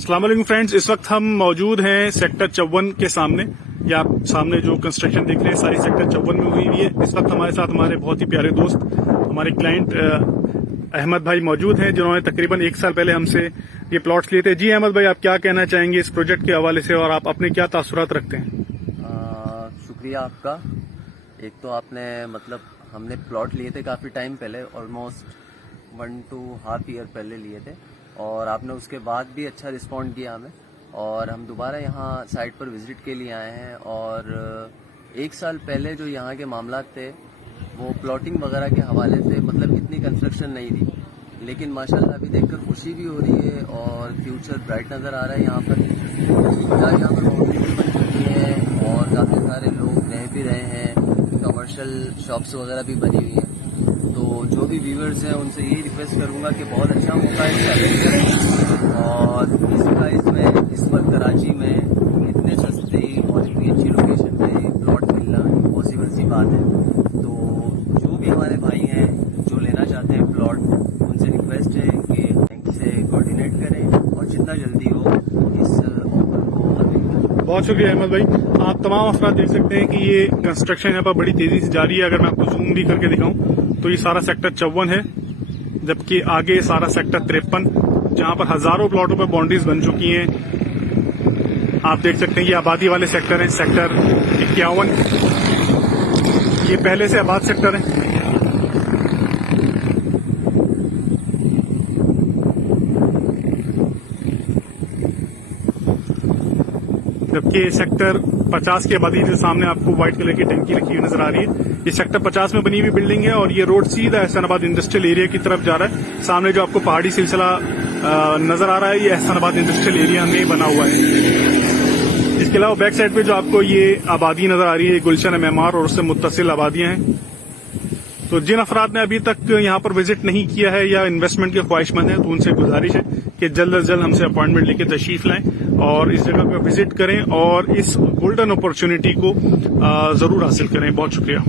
अस्सलाम वालेकुम फ्रेंड्स, इस वक्त हम मौजूद हैं सेक्टर 54 के सामने। या आप सामने जो कंस्ट्रक्शन देख रहे हैं सारी सेक्टर 54 में हुई है। इस वक्त हमारे साथ हमारे बहुत ही प्यारे दोस्त, हमारे क्लाइंट अहमद भाई मौजूद हैं, जिन्होंने तकरीबन 1 साल पहले हमसे ये प्लॉट्स लिए थे। जी अहमद भाई, आप क्या कहना चाहेंगे इस प्रोजेक्ट के हवाले से और आप अपने क्या तासुरात रखते हैं? शुक्रिया आपका। एक तो आपने हमने प्लॉट लिए थे काफ़ी टाइम पहले, ऑलमोस्ट 1 to ½ ईयर पहले लिए थे, और आपने उसके बाद भी अच्छा रिस्पॉन्ड किया हमें, और हम दोबारा यहाँ साइट पर विजिट के लिए आए हैं। और 1 साल पहले जो यहाँ के मामला थे वो प्लॉटिंग वगैरह के हवाले से इतनी कंस्ट्रक्शन नहीं थी, लेकिन माशाल्लाह अभी देखकर खुशी भी हो रही है और फ्यूचर ब्राइट नज़र आ रहा है। यहाँ पर यहाँ पर बाउंड्री भी बन चुकी है और काफ़ी सारे लोग रह भी रहे हैं, कमर्शियल शॉप्स वगैरह भी बनी हुई हैं। तो जो भी व्यूअर्स हैं उनसे यही रिक्वेस्ट करूंगा कि बहुत अच्छा मौका है इसका अवेल करें, और इस प्राइस में इस वक्त कराची में इतने सस्ते और इतनी अच्छी लोकेशन पे प्लॉट मिलना पॉसिबल सी बात है। तो जो भी हमारे भाई हैं जो लेना चाहते हैं प्लॉट, उनसे रिक्वेस्ट है कि बैंक से कोऑर्डिनेट करें और जितना जल्दी हो इस ऑफर को अवेल करें। बहुत शुक्रिया अहमद भाई। आप तमाम अफराद देख सकते हैं कि ये कंस्ट्रक्शन यहाँ पर बड़ी तेजी से जारी है। अगर मैं आपको जूम भी करके दिखाऊं तो ये सारा सेक्टर 54 है, जबकि आगे सारा सेक्टर 53, जहां पर हजारों प्लॉटों पर बाउंड्रीज बन चुकी हैं। आप देख सकते हैं ये आबादी वाले सेक्टर हैं, सेक्टर 51, ये पहले से आबाद सेक्टर है। जबकि सेक्टर 50 की आबादी जो सामने आपको व्हाइट कलर की टंकी लिखी हुई नजर आ रही है, ये सेक्टर 50 में बनी हुई बिल्डिंग है, और ये रोड सीधा एहसानाबाद इंडस्ट्रियल एरिया की तरफ जा रहा है। सामने जो आपको पहाड़ी सिलसिला नजर आ रहा है, ये एहसानाबाद इंडस्ट्रियल एरिया में बना हुआ है। इसके अलावा बैक साइड पे जो आपको ये आबादी नजर आ रही है, गुलशन मेमार और उससे मुत्तसिल आबादियां हैं। तो जिन अफराद ने अभी तक यहाँ पर विजिट नहीं किया है या इन्वेस्टमेंट के ख्वाहिशमंद हैं, तो उनसे गुजारिश है कि जल्द अज जल्द हमसे अपॉइंटमेंट लेके तशरीफ लाएं और इस जगह पर विजिट करें और इस गोल्डन अपॉर्चुनिटी को जरूर हासिल करें। बहुत शुक्रिया।